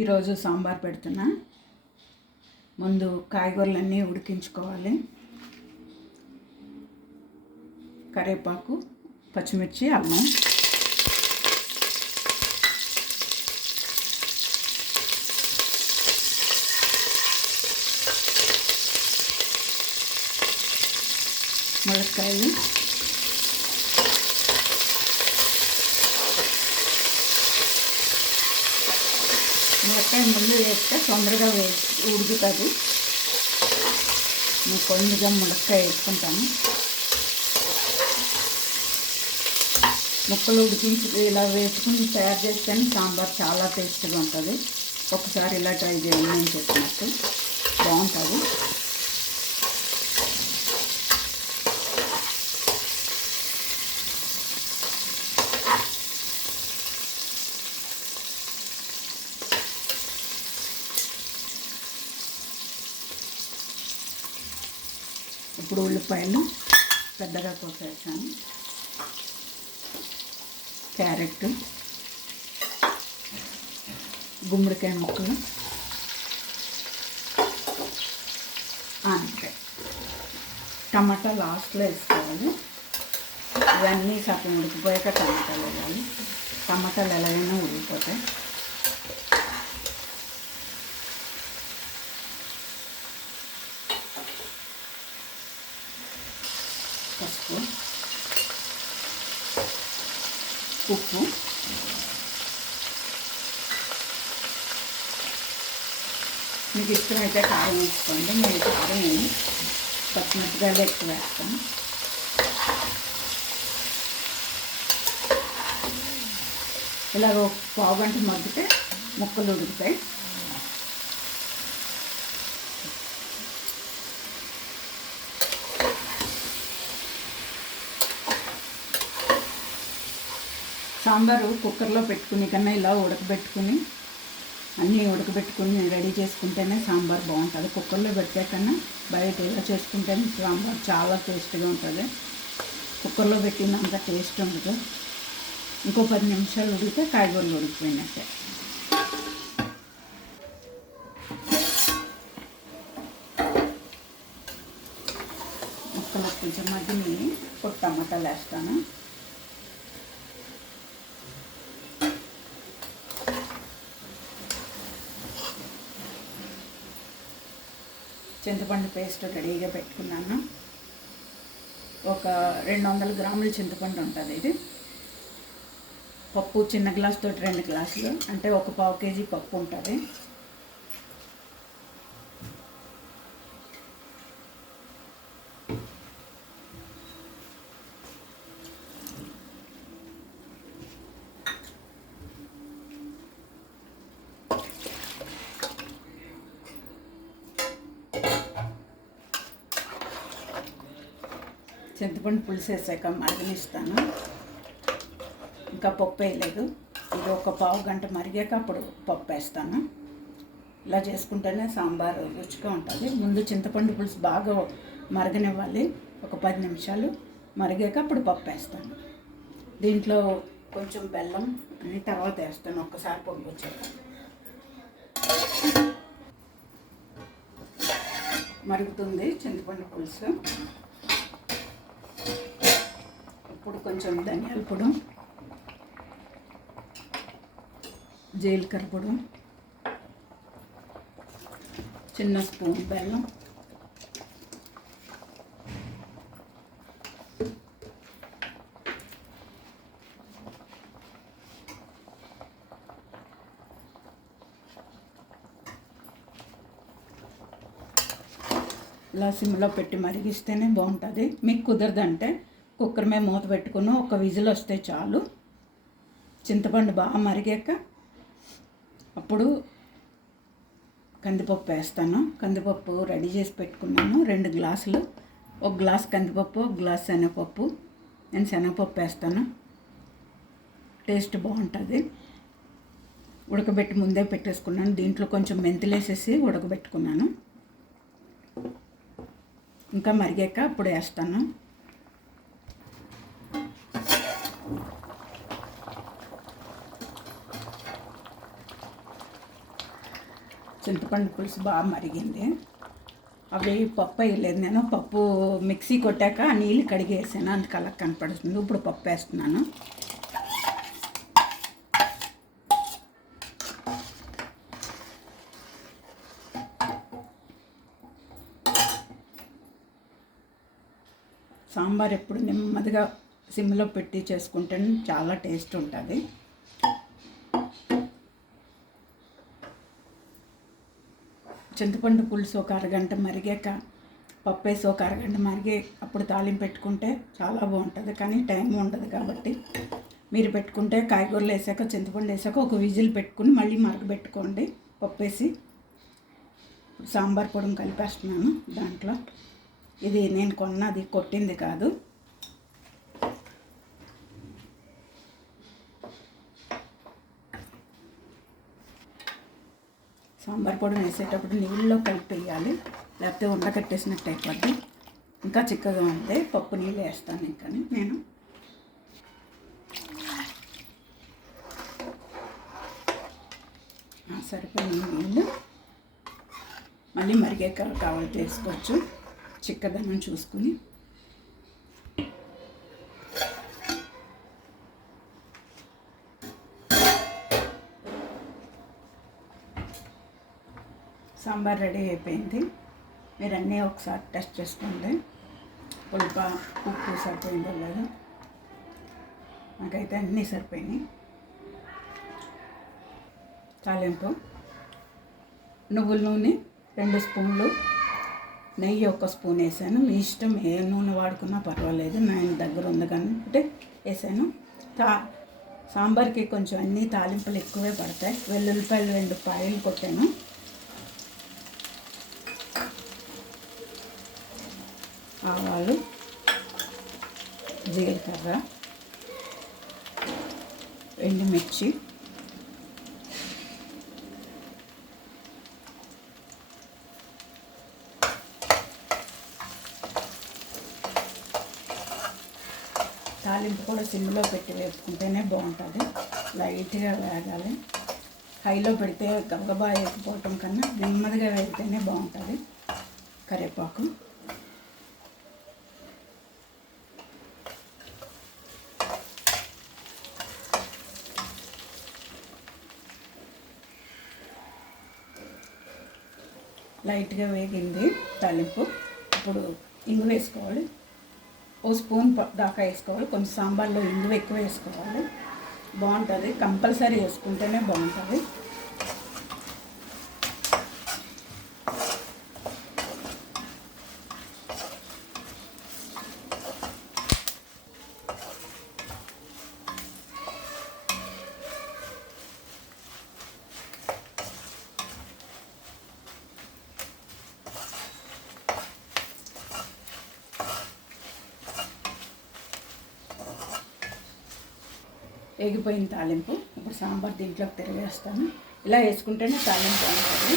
ఈరోజు సాంబార్ పెడుతున్నా. ముందు కాయగూరలన్నీ ఉడికించుకోవాలి. కరివేపాకు, పచ్చిమిర్చి, అల్లం, ములక్కాయలు, ములక్కాయ ముందు వేస్తే తొందరగా ఉడుకుతుంది. నేను కొంచెం ములక్కాయ వేసుకుంటాను. ముక్కలు ఉడికించి ఇలా వేసుకుని తయారు చేస్తేనే సాంబార్ చాలా టేస్ట్గా ఉంటుంది. ఒకసారి ఇలా ట్రై చేయండి, నేను చెప్పినట్టు బాగుంటుంది. ఇప్పుడు ఉల్లిపాయలు పెద్దగా కోసేసాను, క్యారెట్, గుమ్మడికాయ ముక్కలు, ఆనపకాయ, టమాటా లాస్ట్లో వేసుకోవాలి. ఇవన్నీ సగం ఉడికిపోయాక టమాటాలు వేయాలి. టమాటాలు ఎలాగైనా ఉడికిపోతాయి. పసుపు, ఉప్పు, మీకు ఇష్టమైతే కారం వేసుకోండి. నేను కారం పచ్చిమిరపకాయలు ఎక్కువ వేస్తాను. ఇలాగ పావు గంట మగ్గితే ముక్కలు ఉడుకుతాయి. సాంబారు కుక్కర్లో పెట్టుకుని కన్నా ఇలా అన్నీ ఉడకబెట్టుకుని రెడీ చేసుకుంటేనే సాంబార్ బాగుంటుంది. కుక్కర్లో పెట్టే కన్నా బయట ఇలా చేసుకుంటేనే సాంబార్ చాలా టేస్ట్గా ఉంటుంది. కుక్కర్లో పెట్టినంత టేస్ట్ ఉండదు. ఇంకో 10 నిమిషాలు ఉడికితే కాయగూరలు ఉడికిపోయినట్టే. ముక్కలు కొంచెం మధ్యని టమాటాలు వేస్తాను. చింతపండు పేస్ట్ రెడీగా పెట్టుకున్నాను. ఒక 200 గ్రాముల చింతపండు ఉంటుంది. ఇది పప్పు చిన్న గ్లాస్ తోటి 2 గ్లాసులు అంటే ఒక పావు కేజీ పప్పు ఉంటుంది. చింతపండు పులుసు వేసాక మరగనిస్తాను. ఇంకా పప్పు వేయలేదు. ఇది ఒక పావు గంట మరిగాక అప్పుడు పప్పు వేస్తాను. ఇలా చేసుకుంటేనే సాంబారు రుచిగా ఉంటుంది. ముందు చింతపండు పులుసు బాగా మరగనివ్వాలి. ఒక 10 నిమిషాలు మరిగాక అప్పుడు పప్పు వేస్తాను. దీంట్లో కొంచెం బెల్లం అన్ని తర్వాత వేస్తాను. ఒక్కసారి పప్పు వచ్చాక మరుగుతుంది చింతపండు పులుసు. ఇప్పుడు కొంచెం ధనియాల పొడి, జీలకర్ర పొడి, చిన్న స్పూన్ బెల్లం, ఇలా సిమ్లో పెట్టి మరిగిస్తేనే బాగుంటుంది. మీకు కుదరదంటే కుక్కర్ మీద మూత పెట్టుకుని ఒక విజిల్ వస్తే చాలు. చింతపండు బాగా మరిగాక అప్పుడు కందిపప్పు వేస్తాను. కందిపప్పు రెడీ చేసి పెట్టుకున్నాను. 2 గ్లాసులు. 1 గ్లాస్ కందిపప్పు, 1 గ్లాస్ శనగపప్పు. నేను శనగపప్పు వేస్తాను. టేస్ట్ బాగుంటుంది. ఉడకబెట్టి ముందే పెట్టేసుకున్నాను. దీంట్లో కొంచెం మెంతులు వేసేసి ఉడకబెట్టుకున్నాను. ఇంకా మరిగాక అప్పుడు వేస్తాను. చింతపండు పులుసు బాగా మరిగింది. అవి పప్పు వేయలేదు, నేను పప్పు మిక్సీ కొట్టాక ఆ నీళ్ళు కడిగేసాను, అందుకు అలా కనపడుతుంది. ఇప్పుడు పప్పు వేస్తున్నాను. సాంబార్ ఎప్పుడు నెమ్మదిగా సిమ్లో పెట్టి చేసుకుంటే చాలా టేస్ట్ ఉంటుంది. చింతపండు పులుసు ఒక అరగంట మరిగాక పప్పు వేసి ఒక అరగంట మరిగే అప్పుడు తాలింపు పెట్టుకుంటే చాలా బాగుంటుంది. కానీ టైం ఉండదు కాబట్టి మీరు పెట్టుకుంటే కాయగూరలు వేసాక చింతపండు వేసాక ఒక విజిల్ పెట్టుకుని మళ్ళీ మరగబెట్టుకోండి. పప్పు వేసి సాంబార్ పొడిని కలిపేస్తున్నాను దాంట్లో. ఇది నేను కొన్నది, కొట్టింది కాదు. సాంబార్ పొడి వేసేటప్పుడు నీళ్ళలో కలిపి వేయాలి, లేకపోతే ఉండకట్టేసినట్టు అయిపోద్ది. ఇంకా చిక్కగా ఉంటే పప్పు నీళ్ళు వేస్తాను. ఇంకా నేను సరిపోయిన నీళ్ళు మళ్ళీ మరిగాక కావాలి వేసుకోవచ్చు, చిక్కదనం చూసుకుని. సాంబార్ రెడీ అయిపోయింది. మీరు అన్నీ ఒకసారి టెస్ట్ చేసుకోండి, పులుప ఉప్పు సరిపోయిందో లేదో. నాకైతే అన్నీ సరిపోయినాయి. తాలింపు నువ్వుల నూనె 2 స్పూన్లు, నెయ్యి 1 స్పూన్ వేసాను. మీ ఇష్టం, ఏ నూనె వాడుకున్నా పర్వాలేదు, నేను దగ్గర ఉంది కానీ వేసాను. సాంబార్కి కొంచెం అన్నీ తాలింపులు ఎక్కువే పడతాయి. వెల్లుల్లిపాయలు 2 పాయలు కొట్టాను. ఆవాలు, జీలకర్ర, ఎండుమిర్చి, తాలింపు కూడా సిమ్లో పెట్టి వేపుకుంటేనే బాగుంటుంది. లైట్గా వేగాలి, హైలో పెడితే గబగబా వేగిపోవటం కన్నా నెమ్మదిగా వేగితేనే బాగుంటుంది. కరివేపాకు, లైట్గా వేగింది తాలింపు. ఇప్పుడు ఇంగు వేసుకోవాలి, 1 స్పూన్ దాకా వేసుకోవాలి. కొంచెం సాంబార్లో ఇంగు ఎక్కువ వేసుకోవాలి, బాగుంటుంది. కంపల్సరీ వేసుకుంటేనే బాగుంటుంది. వేగిపోయిన తాలింపు ఇప్పుడు సాంబార్ దీంట్లోకి తిరిగేస్తాను. ఇలా వేసుకుంటేనే తాలింపు బాగుంటుంది.